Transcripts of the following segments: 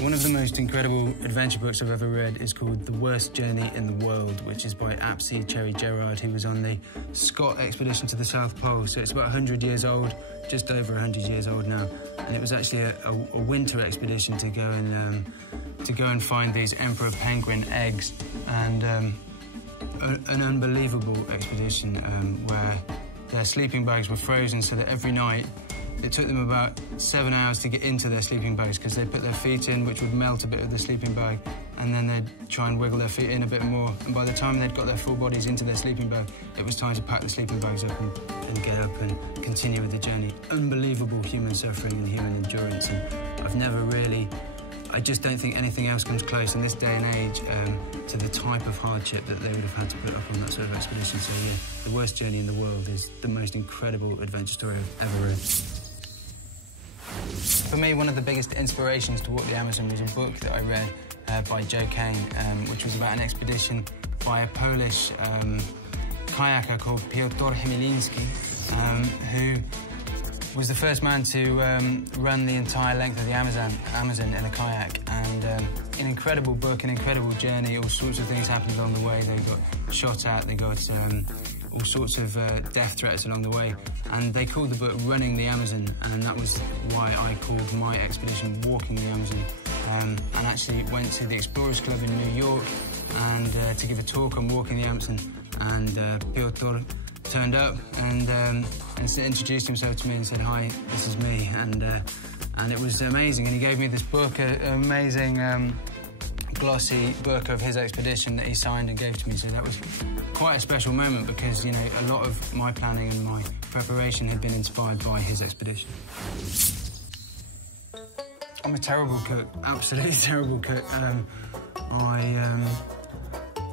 One of the most incredible adventure books I've ever read is called The Worst Journey in the World, which is by Apsey Cherry Gerard, who was on the Scott expedition to the South Pole. So it's about 100 years old, just over 100 years old now. And it was actually a winter expedition to go and find these emperor penguin eggs. And an unbelievable expedition where their sleeping bags were frozen so that every night it took them about 7 hours to get into their sleeping bags because they put their feet in, which would melt a bit of the sleeping bag, and then they'd try and wiggle their feet in a bit more. And by the time they'd got their full bodies into their sleeping bag, it was time to pack the sleeping bags up and get up and continue with the journey. Unbelievable human suffering and human endurance, and I just don't think anything else comes close in this day and age to the type of hardship that they would have had to put up on that sort of expedition. So yeah, The Worst Journey in the World is the most incredible adventure story I've ever read. For me, one of the biggest inspirations to walk the Amazon was a book that I read by Joe Kane, which was about an expedition by a Polish kayaker called Piotr Chmieliński, who was the first man to run the entire length of the Amazon in a kayak. And an incredible book, an incredible journey. All sorts of things happened along the way. They got shot at, they got all sorts of death threats along the way. And they called the book Running the Amazon, and that was why I called my expedition Walking the Amazon. And actually went to the Explorers Club in New York and to give a talk on walking the Amazon. And Piotr turned up and introduced himself to me and said, "Hi, this is me." And it was amazing. And he gave me this book, an amazing glossy book of his expedition that he signed and gave to me. So that was quite a special moment because, you know, a lot of my planning and my preparation had been inspired by his expedition. I'm a terrible cook, absolutely terrible cook.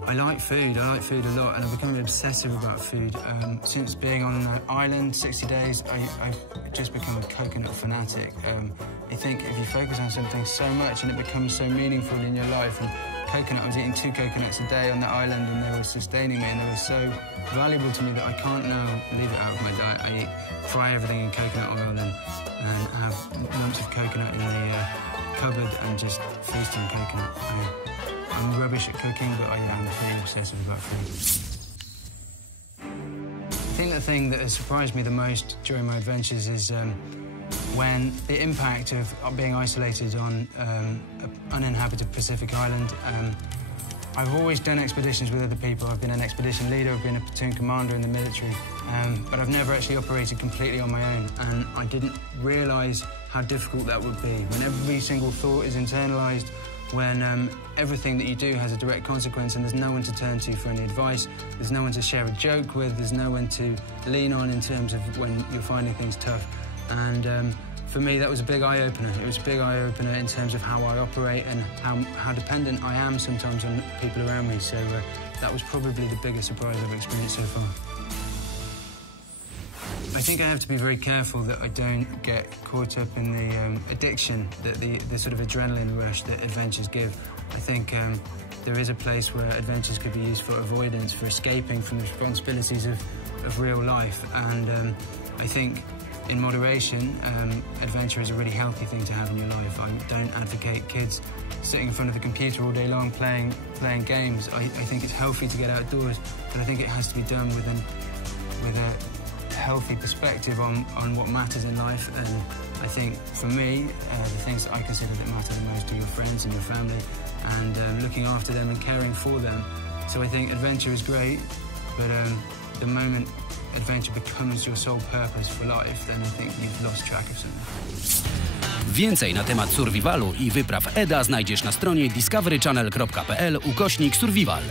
I like food. I like food a lot, and I've become obsessive about food. Since being on an island, 60 days, I've just become a coconut fanatic. I think if you focus on something so much and it becomes so meaningful in your life, and coconut, I was eating 2 coconuts a day on the island, and they were sustaining me, and they were so valuable to me that I can't now leave it out of my diet. I fry everything in coconut oil and have lumps of coconut in the cupboard and just feast on coconut. I'm rubbish at cooking, but I'm pretty obsessive about food. I think the thing that has surprised me the most during my adventures is when the impact of being isolated on an uninhabited Pacific island. I've always done expeditions with other people. I've been an expedition leader, I've been a platoon commander in the military, but I've never actually operated completely on my own, and I didn't realise how difficult that would be. When every single thought is internalised, when everything that you do has a direct consequence and there's no one to turn to for any advice, there's no one to share a joke with, there's no one to lean on in terms of when you're finding things tough. And for me, that was a big eye-opener. It was a big eye-opener in terms of how I operate and how dependent I am sometimes on people around me. So that was probably the biggest surprise I've experienced so far. I think I have to be very careful that I don't get caught up in the addiction, that the sort of adrenaline rush that adventures give. I think there is a place where adventures could be used for avoidance, for escaping from the responsibilities of real life. And I think in moderation, adventure is a really healthy thing to have in your life. I don't advocate kids sitting in front of the computer all day long playing games. I think it's healthy to get outdoors, but I think it has to be done with a healthy perspective on what matters in life. And I think for me, the things that I consider that matter the most are your friends and your family, and looking after them and caring for them. So I think adventure is great, but the moment adventure becomes your sole purpose for life, then I think you've lost track of something. Więcej na temat survivalu i wypraw Eda znajdziesz na stronie discoverychannel.pl/survival.